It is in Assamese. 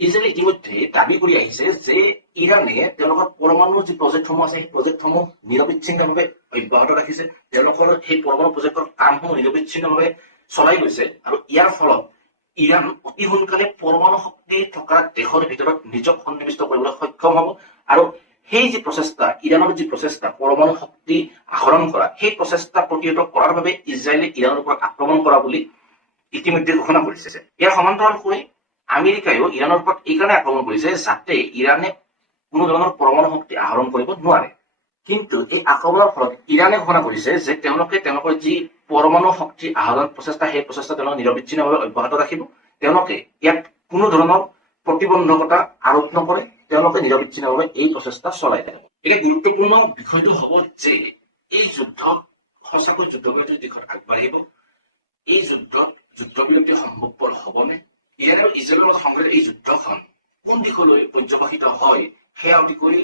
ইজৰাইলে ইতিমধ্যে দাবী কৰি আহিছে যে ইৰাণে তেওঁলোকৰ পৰমাণু যি প্ৰজেক্টসমূহ আছে সেই প্ৰজেক্টসমূহ নিৰবিচ্ছিন্নভাৱে অব্যাহত ৰাখিছে, তেওঁলোকৰ সেই পৰমাণু প্ৰজেক্টৰ কামসমূহ নিৰবিচ্ছিন্নভাৱে চলাই গৈছে, আৰু ইয়াৰ ফলত ইৰাণ অতি সোনকালে পৰমাণু শক্তি থকা দেশৰ ভিতৰত নিজক সন্নিৱিষ্ট কৰিবলৈ সক্ষম হ'ব। আৰু সেই যি প্ৰচেষ্টা, ইৰাণৰ যি প্ৰচেষ্টা পৰমাণু শক্তি আহৰণ কৰা, সেই প্ৰচেষ্টা প্ৰতিহত কৰাৰ বাবে ইজৰাইলে ইৰাণৰ ওপৰত আক্ৰমণ কৰা বুলি ইতিমধ্যে ঘোষণা কৰিছে। ইয়াৰ সমান্তৰালকৈ আমেৰিকাইও ইৰাণৰ ওপৰত এইকাৰণে আক্ৰমণ কৰিছে যাতে ইৰাণে কোনো ধৰণৰ পৰমাণু শক্তি আহৰণ কৰিব নোৱাৰে। কিন্তু এই আক্ৰমণৰ ফলত ইৰাণে ঘোষণা কৰিছে যে তেওঁলোকে তেওঁলোকৰ যি পৰমাণু শক্তি আহৰণ প্ৰচেষ্টা, সেই প্ৰচেষ্টা তেওঁলোকে নিৰবিচ্ছিন্নভাৱে অব্যাহত ৰাখিব। তেওঁলোকে ইয়াত কোনো ধৰণৰ প্ৰতিবন্ধকতা আৰোপ নকৰে, তেওঁলোকে নিৰবিচ্ছিন্নভাৱে এই প্ৰচেষ্টা চলাই থাকিব। এতিয়া গুৰুত্বপূৰ্ণ বিষয়টো হ'ব যে এই যুদ্ধ সঁচাকৈ যুদ্ধবিৰতিৰ দিশত আগবাঢ়িব। এই যুদ্ধবিৰতি সম্ভৱপৰ হ'বনে? ইৰাণ আৰু ইজৰাইলৰ মাজত সংঘটিত এই যুদ্ধখন কোন দিশলৈ পৰ্যবেসিত হয় সেয়া অতিকৈ